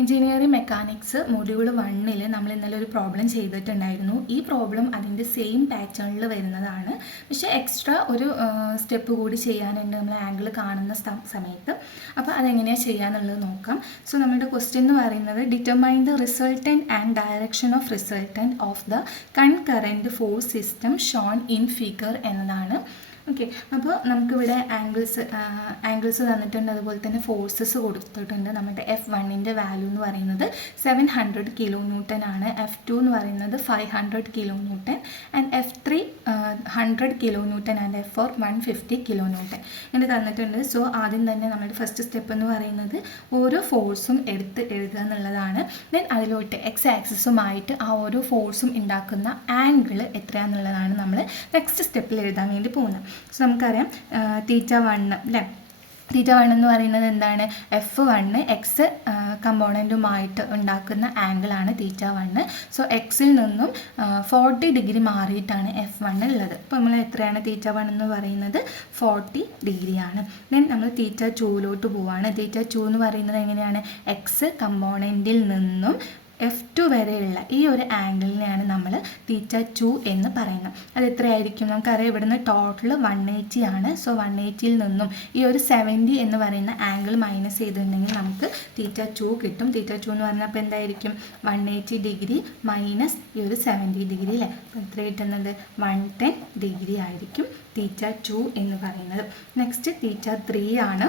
Engineering mechanics module 1 നമ്മൾ ഇന്നലെ ഒരു പ്രോബ്ലം ചെയ്തിട്ടുണ്ടായിരുന്നു. ഈ പ്രോബ്ലം അതിൻ്റെ സെയിം പാറ്റേണിൽ വരുന്നതാണ്. പക്ഷേ എക്സ്ട്രാ ഒരു സ്റ്റെപ്പ് കൂടി ചെയ്യാനുണ്ട് നമ്മൾ ആംഗിൾ കാണുന്ന സമയത്ത്. അപ്പോൾ അതെങ്ങനെയാണ് ചെയ്യാന്നുള്ളത് നോക്കാം. സോ നമ്മുടെ ക്വസ്റ്റ്യൻ എന്ന് പറയുന്നത് determine the resultant and direction of resultant of the concurrent force system shown in figure എന്നതാണ്. ഓക്കെ, അപ്പോൾ നമുക്കിവിടെ ആംഗിൾസ് തന്നിട്ടുണ്ട്, അതുപോലെ തന്നെ ഫോഴ്സസ് കൊടുത്തിട്ടുണ്ട്. നമ്മുടെ F1ൻ്റെ വാല്യൂ എന്ന് പറയുന്നത് 700 കിലോ ന്യൂട്ടൺ ആണ്, F2 എന്ന് പറയുന്നത് 500 kilo newton, and F3 100 kilo newton and F4 150 kilo newton ഇങ്ങനെ തന്നിട്ടുണ്ട്. സോ ആദ്യം തന്നെ നമ്മുടെ ഫസ്റ്റ് സ്റ്റെപ്പ് എന്ന് പറയുന്നത് ഓരോ ഫോഴ്സും എടുത്ത് എഴുതുക എന്നുള്ളതാണ്. ദെൻ അതിലോട്ട് എക്സ് ആക്സിസുമായിട്ട് ആ ഓരോ ഫോഴ്സും ഉണ്ടാക്കുന്ന ആംഗിൾ എത്രയാണെന്നുള്ളതാണ് നമ്മൾ നെക്സ്റ്റ് സ്റ്റെപ്പിൽ എഴുതാൻ വേണ്ടി പോകുന്നത്. സോ നമുക്കറിയാം θ1 അല്ലേ, θ1 എന്ന് പറയുന്നത് എന്താണ്, F1 എക്സ് കമ്പോണൻറ്റുമായിട്ട് ഉണ്ടാക്കുന്ന ആംഗിളാണ് θ1. സോ എക്സിൽ നിന്നും 40 ഡിഗ്രി മാറിയിട്ടാണ് F1 ഉള്ളത്. അപ്പോൾ നമ്മൾ എത്രയാണ് θ1 എന്ന് പറയുന്നത് 40 ഡിഗ്രിയാണ്. ദെൻ നമ്മൾ θ2 പോവുകയാണ്. θ2 എന്ന് പറയുന്നത് എങ്ങനെയാണ്, എക്സ് കമ്പോണൻറ്റിൽ നിന്നും F2 വരെയുള്ള ഈ ഒരു ആംഗിളിനെയാണ് നമ്മൾ θ2 എന്ന് പറയുന്നത്. അത് എത്രയായിരിക്കും, നമുക്കറിയാം ഇവിടുന്ന് ടോട്ടൽ 180 ആണ്. സോ 180യിൽ നിന്നും ഈ ഒരു 70 എന്ന് പറയുന്ന ആംഗിൾ മൈനസ് ചെയ്തിട്ടുണ്ടെങ്കിൽ നമുക്ക് θ2 കിട്ടും. θ2 എന്ന് പറഞ്ഞാൽ അപ്പോൾ എന്തായിരിക്കും, 180 ഡിഗ്രി മൈനസ് ഈ ഒരു 70 ഡിഗ്രി അല്ലേ, അപ്പോൾ എത്ര കിട്ടുന്നത് 110 ഡിഗ്രി ആയിരിക്കും θ2 എന്ന് പറയുന്നത്. നെക്സ്റ്റ് θ3 ആണ്.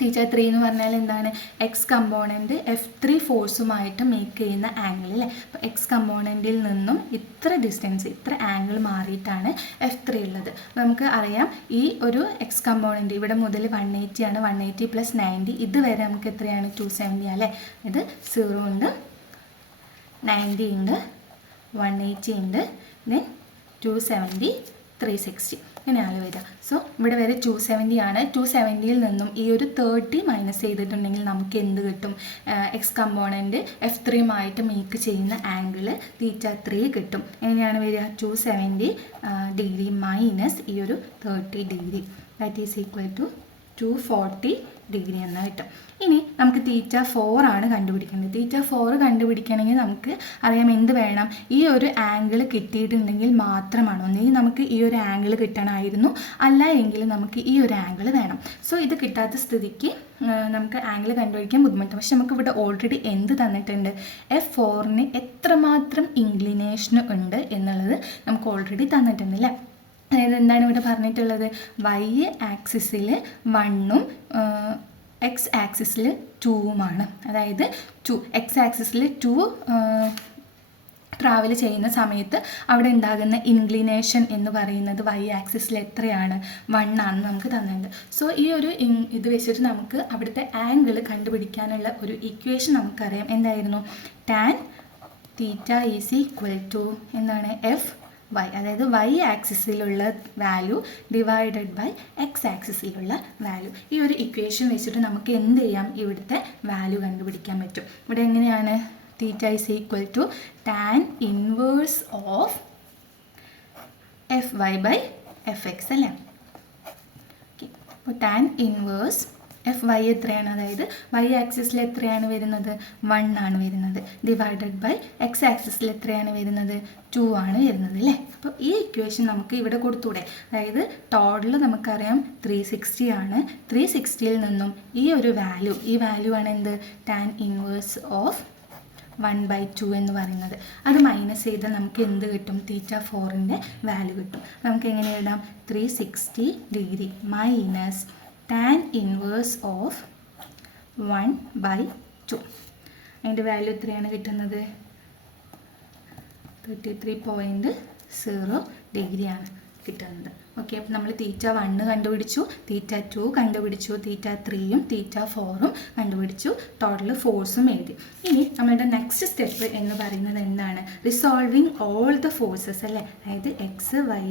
θ3 എന്ന് പറഞ്ഞാൽ എന്താണ്, എക്സ് കമ്പോണൻറ്റ് F3 ഫോഴ്സുമായിട്ട് മേക്ക് ചെയ്യുന്ന ആംഗിൾ അല്ലേ. അപ്പോൾ എക്സ് കമ്പോണൻറ്റിൽ നിന്നും ഇത്ര ഡിസ്റ്റൻസ്, ഇത്ര ആംഗിൾ മാറിയിട്ടാണ് F3 ഉള്ളത്. നമുക്ക് അറിയാം ഈ ഒരു എക്സ് കമ്പോണൻറ്റ് ഇവിടെ മുതൽ 180 ആണ്, 180 + 90 ഇതുവരെ നമുക്ക് എത്രയാണ് 270 അല്ലേ. ഇത് 0 ഉണ്ട്, 90 ഉണ്ട്, 180 ഉണ്ട്, ദെൻ 270, 360 ഇങ്ങനെയാണ് വരിക. സോ ഇവിടെ വരെ 270 ആണ്. 270യിൽ നിന്നും ഈ ഒരു 30 മൈനസ് ചെയ്തിട്ടുണ്ടെങ്കിൽ നമുക്ക് എന്ത് കിട്ടും, എക്സ് കമ്പോണൻറ്റ് F3 മേക്ക് ചെയ്യുന്ന ആംഗിൾ θ3 കിട്ടും. എങ്ങനെയാണ് വരിക, 270 ഡിഗ്രി മൈനസ് ഈ ഒരു 30 degree, that is equal to 240 degree എന്ന് കിട്ടും. ഇനി നമുക്ക് θ4 ആണ് കണ്ടുപിടിക്കേണ്ടത്. θ4 കണ്ടുപിടിക്കണമെങ്കിൽ നമുക്ക് അറിയാം എന്ത് വേണം, ഈ ഒരു ആംഗിൾ കിട്ടിയിട്ടുണ്ടെങ്കിൽ മാത്രമാണ്. ഒന്നെങ്കിൽ നമുക്ക് ഈ ഒരു ആംഗിൾ കിട്ടണമായിരുന്നു, അല്ല എങ്കിൽ നമുക്ക് ഈ ഒരു ആംഗിൾ വേണം. സോ ഇത് കിട്ടാത്ത സ്ഥിതിക്ക് നമുക്ക് ആംഗിൾ കണ്ടുപിടിക്കാൻ ബുദ്ധിമുട്ട്. പക്ഷെ നമുക്ക് ഇവിടെ ഓൾറെഡി എന്ത് തന്നിട്ടുണ്ട്, F4ന് എത്രമാത്രം ഇൻക്ലിനേഷൻ ഉണ്ട് എന്നുള്ളത് നമുക്ക് ഓൾറെഡി തന്നിട്ടുണ്ട് അല്ലേ. അതായത് എന്താണ് ഇവിടെ പറഞ്ഞിട്ടുള്ളത്, വൈ ആക്സിസിൽ 1ഉം എക്സ് ആക്സിസിൽ 2ഉമാണ്. അതായത് എക്സ് ആക്സിസിൽ 2 ട്രാവൽ ചെയ്യുന്ന സമയത്ത് അവിടെ ഉണ്ടാകുന്ന ഇൻക്ലിനേഷൻ എന്ന് പറയുന്നത് വൈ ആക്സിസിൽ എത്രയാണ്, 1 ആണെന്ന് നമുക്ക് തന്നിട്ടുണ്ട്. സോ ഈ ഒരു ഇത് വെച്ചിട്ട് നമുക്ക് അവിടുത്തെ ആംഗിൾ കണ്ടുപിടിക്കാനുള്ള ഒരു ഇക്വേഷൻ നമുക്കറിയാം. എന്തായിരുന്നു, tan theta is equal to എന്താണ്, FY, അതായത് വൈ ആക്സിസിലുള്ള വാല്യൂ ഡിവൈഡഡ് ബൈ എക്സ് ആക്സിസിലുള്ള വാല്യൂ. ഈ ഒരു ഇക്വേഷൻ വെച്ചിട്ട് നമുക്ക് എന്ത് ചെയ്യാം, ഇവിടുത്തെ വാല്യൂ കണ്ടുപിടിക്കാൻ പറ്റും. ഇവിടെ എങ്ങനെയാണ്, theta is equal to tan inverse of FY by FX അല്ലേ. ഓക്കെ, അപ്പോൾ ടാൻ ഇൻവേഴ്സ് FY എത്രയാണ്, അതായത് വൈ ആക്സിസിൽ എത്രയാണ് വരുന്നത്, 1 ആണ് വരുന്നത്, ഡിവൈഡഡ് ബൈ എക്സ് ആക്സിസിൽ എത്രയാണ് വരുന്നത്, 2 ആണ് വരുന്നത് അല്ലേ. അപ്പോൾ ഈ ഇക്വേഷൻ നമുക്ക് ഇവിടെ കൊടുത്തൂടെ, അതായത് ടോട്ടൽ നമുക്കറിയാം 360 ആണ്. 360യിൽ നിന്നും ഈ ഒരു വാല്യൂ, ഈ വാല്യൂ ആണ് എന്ത്, ടാൻ ഇൻവേഴ്സ് ഓഫ് 1/2 എന്ന് പറയുന്നത്. അത് മൈനസ് ചെയ്താൽ നമുക്ക് എന്ത് കിട്ടും, θ4ൻ്റെ വാല്യൂ കിട്ടും. നമുക്ക് എങ്ങനെ എഴുതാം, 360 degree minus tan inverse of 1/2. അതിൻ്റെ വാല്യൂ എത്രയാണ് കിട്ടുന്നത്, 33.0 ഡിഗ്രിയാണ് കിട്ടുന്നത്. ഓക്കെ, അപ്പോൾ നമ്മൾ θ1 കണ്ടുപിടിച്ചു, θ2 കണ്ടുപിടിച്ചു, θ3യും θ4ഉം കണ്ടുപിടിച്ചു, ടോട്ടൽ ഫോഴ്സും എഴുതി. ഇനി നമ്മളുടെ നെക്സ്റ്റ് സ്റ്റെപ്പ് എന്ന് പറയുന്നത് എന്താണ്, റിസോൾവിങ് ഓൾ ദ ഫോഴ്സസ് അല്ലേ. അതായത് എക്സ് വൈ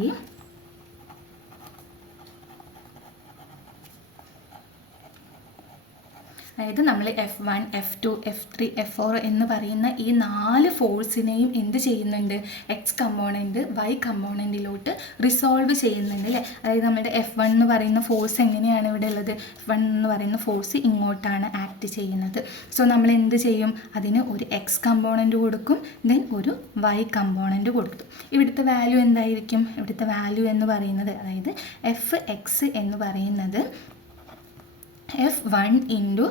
അതായത് നമ്മൾ F1, F2, F3, F4 എന്ന് പറയുന്ന ഈ 4 ഫോഴ്സിനെയും എന്ത് ചെയ്യുന്നുണ്ട്, എക്സ് കമ്പോണൻറ്റ് വൈ കമ്പോണൻറ്റിലോട്ട് റിസോൾവ് ചെയ്യുന്നുണ്ട് അല്ലേ. അതായത് നമ്മുടെ F1 എന്ന് പറയുന്ന ഫോഴ്സ് എങ്ങനെയാണ് ഇവിടെ ഉള്ളത്, F1 എന്ന് പറയുന്ന ഫോഴ്സ് ഇങ്ങോട്ടാണ് ആക്ട് ചെയ്യുന്നത്. സോ നമ്മൾ എന്ത് ചെയ്യും, അതിന് ഒരു എക്സ് കമ്പോണൻറ്റ് കൊടുക്കും, ദെൻ ഒരു വൈ കമ്പോണൻറ്റ് കൊടുക്കും. ഇവിടുത്തെ വാല്യൂ എന്തായിരിക്കും, ഇവിടുത്തെ വാല്യൂ എന്ന് പറയുന്നത് അതായത് Fx എന്ന് പറയുന്നത് F1 ഇൻറ്റു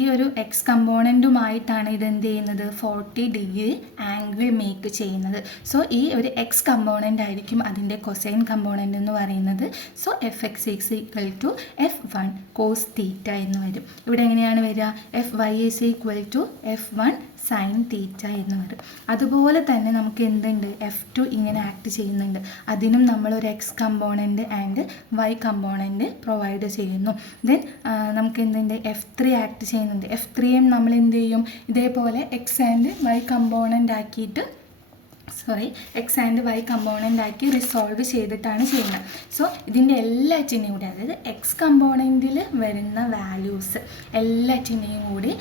ഈ ഒരു എക്സ് കമ്പോണൻറ്റുമായിട്ടാണ് ഇത് എന്ത് ചെയ്യുന്നത്, 40 ഡിഗ്രി ആംഗിൾ മേക്ക് ചെയ്യുന്നത്. സോ ഈ ഒരു എക്സ് കമ്പോണൻ്റ് ആയിരിക്കും അതിൻ്റെ കൊസൈൻ കമ്പോണൻ്റ് എന്ന് പറയുന്നത്. So Fx is equal to F1 cos theta എന്ന് വരും. ഇവിടെ എങ്ങനെയാണ് വരിക, Fy is equal to F1 sine theta എന്ന് വരും. അതുപോലെ തന്നെ നമുക്ക് എന്തുണ്ട്, F2 ഇങ്ങനെ ആക്ട് ചെയ്യുന്നുണ്ട്, അതിനും നമ്മളൊരു x component and y component provide ചെയ്യുന്നു. ദെൻ നമുക്ക് എന്തുണ്ട്, F3 ആക്ട് ചെയ്യുന്നുണ്ട്. F3യും നമ്മൾ എന്ത് ചെയ്യും, ഇതേപോലെ എക്സ് ആൻഡ് വൈ കമ്പോണൻ്റ് ആക്കിയിട്ട് എക്സ് ആൻഡ് വൈ കമ്പോണൻ്റ് ആക്കി റിസോൾവ് ചെയ്തിട്ടാണ് ചെയ്യുന്നത്. സോ ഇതിൻ്റെ എല്ലാറ്റിനെയും കൂടി, അതായത് എക്സ് കമ്പോണൻറ്റിൽ വരുന്ന വാല്യൂസ് എല്ലാറ്റിനെയും കൂടി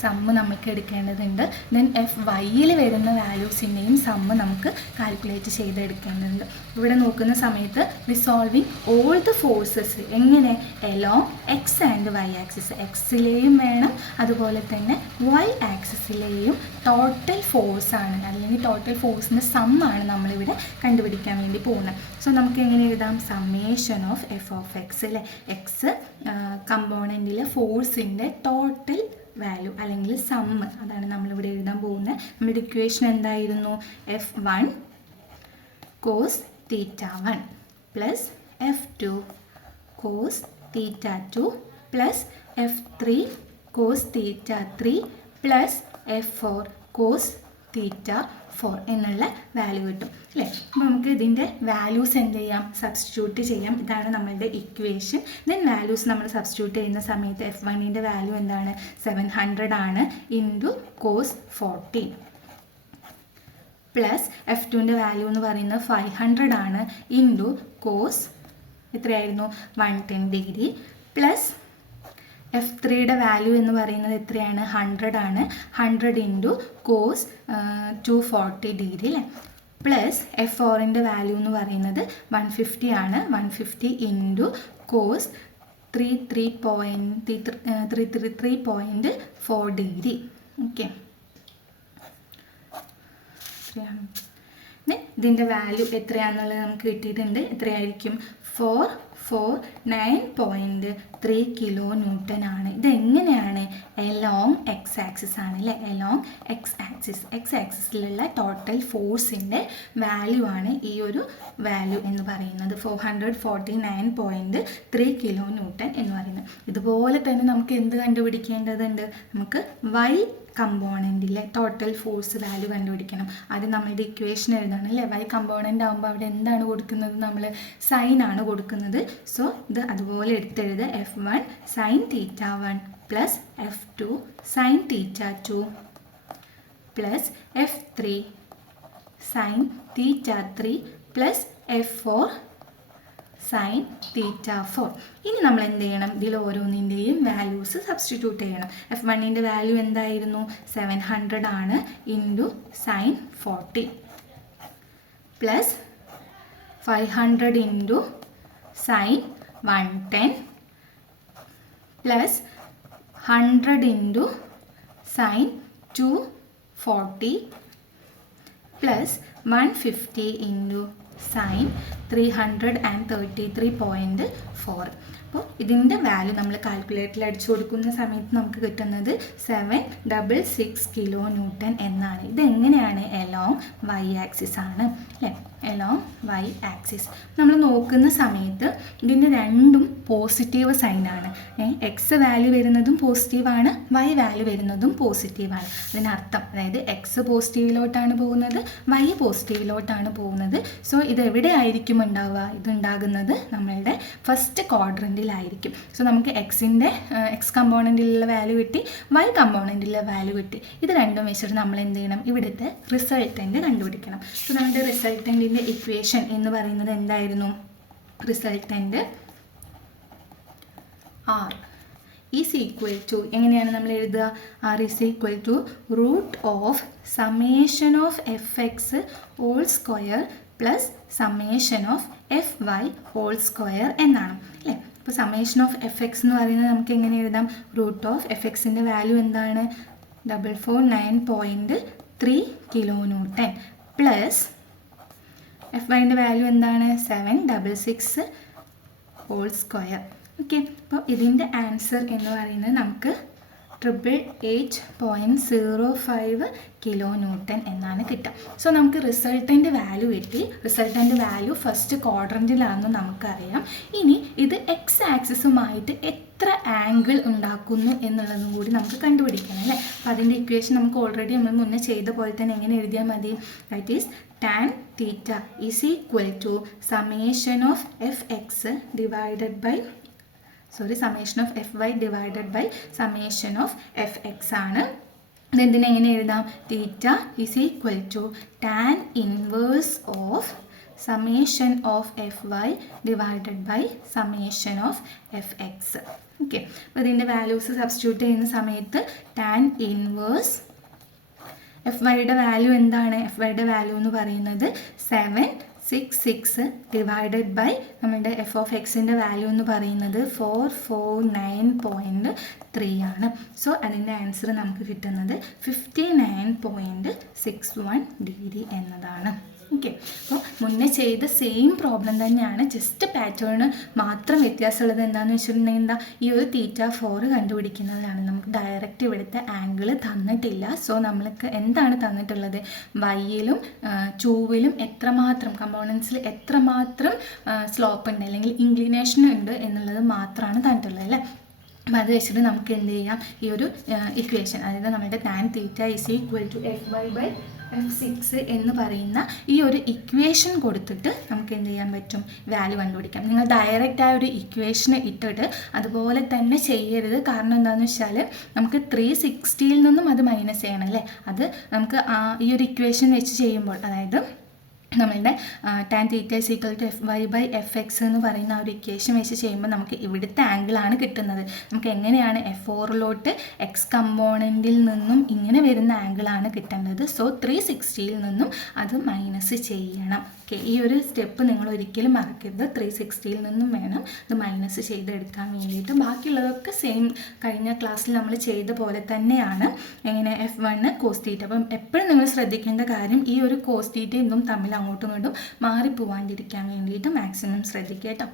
സമ്മ് നമുക്ക് എടുക്കേണ്ടതുണ്ട്. ദെൻ Fyയിൽ വരുന്ന വാല്യൂസിൻ്റെയും സമ്മ് നമുക്ക് കാൽക്കുലേറ്റ് ചെയ്തെടുക്കേണ്ടതുണ്ട്. ഇവിടെ നോക്കുന്ന സമയത്ത് റിസോൾവിങ് ഓൾ ദ ഫോഴ്സസ് എങ്ങനെ, along X and Y axis, എക്സിലെയും വേണം അതുപോലെ തന്നെ വൈ ആക്സിസിലെയും ടോട്ടൽ ഫോഴ്സാണ് അല്ലെങ്കിൽ ടോട്ടൽ ഫോഴ്സിൻ്റെ സമ്മാണ് നമ്മളിവിടെ കണ്ടുപിടിക്കാൻ വേണ്ടി പോകുന്നത്. സോ നമുക്ക് എങ്ങനെ എഴുതാം, summation of f of x അല്ലേ, എക്സ് കമ്പോണൻറ്റിലെ ഫോഴ്സിൻ്റെ ടോട്ടൽ വാല്യൂ അല്ലെങ്കിൽ സമ്മ്, അതാണ് നമ്മളിവിടെ എഴുതാൻ പോകുന്നത്. നമ്മുടെ ഇക്വേഷൻ എന്തായിരുന്നു, F1 cos theta 1 plus F2 cos theta 2 plus F3 cos theta 3 plus F4 cos theta 4 എന്നുള്ള വാല്യൂ കിട്ടും അല്ലേ. അപ്പോൾ നമുക്ക് ഇതിൻ്റെ വാല്യൂസ് എന്ത് ചെയ്യാം, സബ്സ്റ്റിറ്റ്യൂട്ട് ചെയ്യാം. ഇതാണ് നമ്മളുടെ ഇക്വേഷൻ. ദെൻ വാല്യൂസ് നമ്മൾ സബ്സ്റ്റിറ്റ്യൂട്ട് ചെയ്യുന്ന സമയത്ത് F1ൻ്റെ വാല്യൂ എന്താണ്, 700 ആണ് ഇൻറ്റു കോസ് 40 പ്ലസ് F2ൻ്റെ വാല്യൂ എന്ന് പറയുന്നത് 500 ആണ് ഇൻറ്റു കോസ് എത്രയായിരുന്നു 110 ഡിഗ്രി പ്ലസ് F3യുടെ വാല്യൂ എന്ന് പറയുന്നത് എത്രയാണ്, 100 ആണ്, 100 ഇൻറ്റു കോസ് 240 ഡിഗ്രി അല്ലേ. പ്ലസ് F4ൻ്റെ വാല്യൂ എന്ന് പറയുന്നത് 150 ആണ്, 150 ഇൻറ്റു കോസ് 333.4 ഡിഗ്രി. ഓക്കെ, ഇതിൻ്റെ വാല്യൂ എത്രയാണെന്നുള്ളത് നമുക്ക് കിട്ടിയിട്ടുണ്ട്. എത്രയായിരിക്കും, 449.3 കിലോ ന്യൂട്ടൺ ആണ്. ഇതെങ്ങനെയാണ്, എലോങ് എക്സ് ആക്സിസ് ആണ് അല്ലേ, എലോങ് എക്സ് ആക്സിസിലുള്ള ടോട്ടൽ ഫോഴ്സിൻ്റെ വാല്യൂ ആണ് ഈ ഒരു വാല്യൂ എന്ന് പറയുന്നത്, 449.3 കിലോ ന്യൂട്ടൺ എന്ന് പറയുന്നത്. ഇതുപോലെ തന്നെ നമുക്ക് എന്ത് കണ്ടുപിടിക്കേണ്ടതുണ്ട്, നമുക്ക് വൈ കമ്പോണൻറ്റിലെ ടോട്ടൽ ഫോഴ്സ് വാല്യൂ കണ്ടുപിടിക്കണം. അത് നമ്മളുടെ ഇക്വേഷൻ എഴുതണം അല്ലേ. വൈ കമ്പോണൻ്റ് ആകുമ്പോൾ അവിടെ എന്താണ് കൊടുക്കുന്നത്, നമ്മൾ സൈൻ ആണ് കൊടുക്കുന്നത്. സോ ഇത് അതുപോലെ എടുത്തെഴുതുക, F1 സൈൻ തീറ്റ 1 plus F2 sine theta 2 plus F3 sine theta 3 plus F4 sine theta 4. ഇനി നമ്മൾ എന്ത് ചെയ്യണം, ഇതിൽ ഓരോന്നിൻ്റെയും വാല്യൂസ് സബ്സ്റ്റിറ്റ്യൂട്ട് ചെയ്യണം. F1ൻ്റെ വാല്യൂ എന്തായിരുന്നു, 700 ആണ് into sine 40 plus 500 into sine 110 plus 100 into sine 240 plus 150 into sine 333.4. അപ്പോൾ ഇതിൻ്റെ വാല്യൂ നമ്മൾ കാൽക്കുലേറ്ററിൽ അടിച്ചു കൊടുക്കുന്ന സമയത്ത് നമുക്ക് കിട്ടുന്നത് 766 കിലോ ന്യൂട്ടൺ എന്നാണ്. ഇതെങ്ങനെയാണ്, എലോങ് വൈ ആക്സിസ് ആണ് അല്ലേ, എലോങ് വൈ ആക്സിസ്. നമ്മൾ നോക്കുന്ന സമയത്ത് ഇതിൻ്റെ രണ്ടും പോസിറ്റീവ് സൈനാണ്. എക്സ് വാല്യൂ വരുന്നതും പോസിറ്റീവാണ്, വൈ വാല്യൂ വരുന്നതും പോസിറ്റീവാണ്. അതിനർത്ഥം അതായത് എക്സ് പോസിറ്റീവിലോട്ടാണ് പോകുന്നത്, വൈ പോസിറ്റീവിലോട്ടാണ് പോകുന്നത്. സോ ഇതെവിടെ ആയിരിക്കും ഉണ്ടാവുക, ഇതുണ്ടാകുന്നത് നമ്മളുടെ ഫസ്റ്റ് ക്വാഡ്രൻറ്റിലായിരിക്കും. സോ നമുക്ക് എക്സ് കമ്പോണൻറ്റിലുള്ള വാല്യൂ കിട്ടി, വൈ കമ്പോണൻറ്റിലുള്ള വാല്യൂ കിട്ടി. ഇത് രണ്ടും വെച്ചിട്ട് നമ്മൾ എന്ത് ചെയ്യണം, ഇവിടുത്തെ റിസൾട്ടൻ്റ് കണ്ടുപിടിക്കണം. സോ നമ്മുടെ റിസൾട്ടൻ്റിൻ്റെ ഇക്വേഷൻ എന്ന് പറയുന്നത് എന്തായിരുന്നു, resultant R is equal to എങ്ങനെയാണ് നമ്മൾ എഴുതുക? R is equal to root of summation of f x whole square plus summation of f y whole square എന്നാണ് അല്ലേ. അപ്പോൾ സമ്മേഷൻ ഓഫ് എഫ് എക്സ് എന്ന് പറയുന്നത് നമുക്ക് എങ്ങനെ എഴുതാം? റൂട്ട് ഓഫ് എഫ് എക്സിൻ്റെ വാല്യൂ എന്താണ്? 449.3 കിലോ ന്യൂട്ടൺ പ്ലസ് എഫ് വൈൻ്റെ വാല്യൂ എന്താണ്? 766 ഹോൾ സ്ക്വയർ. ഓക്കെ, അപ്പോൾ ഇതിൻ്റെ ആൻസർ എന്ന് പറയുന്നത് നമുക്ക് 888.05 കിലോ ന്യൂട്ടൺ എന്നാണ് കിട്ടുക. സോ നമുക്ക് റിസൾട്ടൻ്റ് വാല്യൂ കിട്ടി. റിസൾട്ടൻ്റ് വാല്യൂ ഫസ്റ്റ് ക്വാഡ്രൻറ്റിലാണെന്ന് നമുക്കറിയാം. ഇനി ഇത് എക്സ് ആക്സിസുമായിട്ട് എത്ര ആംഗിൾ ഉണ്ടാക്കുന്നു എന്നുള്ളതും കൂടി നമുക്ക് കണ്ടുപിടിക്കണം അല്ലേ. അപ്പോൾ അതിൻ്റെ ഇക്വേഷൻ നമുക്ക് ഓൾറെഡി നമ്മൾ മുന്നേ ചെയ്ത പോലെ തന്നെ എങ്ങനെ എഴുതിയാൽ മതി? That is tan theta is equal to summation of fx divided by summation of fy divided by summation of fx ആണ്. ഇതെന്തിനെ എങ്ങനെ എഴുതാം? Theta is equal to tan inverse of summation of fy divided by summation of fx. Okay, അപ്പോൾ ഇതിൻ്റെ values substitute ചെയ്യുന്ന സമയത്ത് tan inverse f വൈയുടെ value എന്താണ്? എഫ് വൈയുടെ വാല്യൂ എന്ന് പറയുന്നത് 766 ഡിവൈഡഡ് ബൈ നമ്മുടെ എഫ് ഓഫ് എക്സിൻ്റെ വാല്യൂ എന്ന് പറയുന്നത് 449.3 ആണ്. സോ അതിൻ്റെ ആൻസർ നമുക്ക് കിട്ടുന്നത് 59.61 ഡിഗ്രി എന്നതാണ്. ഓക്കെ, അപ്പോൾ മുന്നേ ചെയ്ത സെയിം പ്രോബ്ലം തന്നെയാണ്, ജസ്റ്റ് പാറ്റേൺ മാത്രം വ്യത്യാസമുള്ളത്. എന്താണെന്ന് വെച്ചിട്ടുണ്ടെങ്കിൽ ഈ ഒരു θ4 കണ്ടുപിടിക്കുന്നതാണ്. നമുക്ക് ഡയറക്റ്റ് ഇവിടുത്തെ ആംഗിൾ തന്നിട്ടില്ല. സോ നമ്മൾക്ക് എന്താണ് തന്നിട്ടുള്ളത്? വൈയിലും ടൂവിലും എത്രമാത്രം കമ്പോണൻസിൽ എത്രമാത്രം സ്ലോപ്പ് ഉണ്ട് അല്ലെങ്കിൽ ഇൻക്ലിനേഷൻ ഉണ്ട് എന്നുള്ളത് മാത്രമാണ് തന്നിട്ടുള്ളത് അല്ലേ. അപ്പോൾ അത് വെച്ചിട്ട് നമുക്ക് എന്ത് ചെയ്യാം? ഈ ഒരു ഇക്വേഷൻ, അതായത് നമ്മുടെ tan θ is equal to F6 എന്ന് പറയുന്ന ഈ ഒരു ഇക്വേഷൻ കൊടുത്തിട്ട് നമുക്ക് എന്ത് ചെയ്യാൻ പറ്റും? വാല്യൂ കണ്ടുപിടിക്കാം. നിങ്ങൾ ഡയറക്റ്റ് ആ ഒരു ഇക്വേഷന് ഇട്ടിട്ട് അതുപോലെ തന്നെ ചെയ്യരുത്. കാരണം എന്താണെന്ന് വെച്ചാൽ നമുക്ക് 360 നിന്നും അത് മൈനസ് ചെയ്യണം അല്ലേ. അത് നമുക്ക് ഈ ഒരു ഇക്വേഷൻ വെച്ച് ചെയ്യുമ്പോൾ, അതായത് നമ്മളുടെ tan θ is equal to Fy by Fx എന്ന് പറയുന്ന ആ ഒരു ഇക്വേഷൻ വെച്ച് ചെയ്യുമ്പോൾ നമുക്ക് ഇവിടുത്തെ ആംഗിളാണ് കിട്ടുന്നത്. നമുക്ക് എങ്ങനെയാണ് F4ലോട്ട് എക്സ് കമ്പോണൻറ്റിൽ നിന്നും ഇങ്ങനെ വരുന്ന ആംഗിളാണ് കിട്ടേണ്ടത്. സോ 360 നിന്നും അത് മൈനസ് ചെയ്യണം. ഓക്കെ, ഈ ഒരു സ്റ്റെപ്പ് നിങ്ങൾ ഒരിക്കലും മറക്കരുത്. 360 നിന്നും വേണം ഇത് മൈനസ് ചെയ്തെടുക്കാൻ വേണ്ടിയിട്ട്. ബാക്കിയുള്ളതൊക്കെ സെയിം കഴിഞ്ഞ ക്ലാസ്സിൽ നമ്മൾ ചെയ്ത പോലെ തന്നെയാണ്. എങ്ങനെ? F1 cos θ. അപ്പം എപ്പോഴും നിങ്ങൾ ശ്രദ്ധിക്കേണ്ട കാര്യം ഈ ഒരു cos θ ഇതും തമ്മിൽ അങ്ങോട്ടും ഇങ്ങോട്ടും മാറിപ്പോവാണ്ടിരിക്കാൻ വേണ്ടിയിട്ട് മാക്സിമം ശ്രദ്ധിക്കുക കേട്ടോ.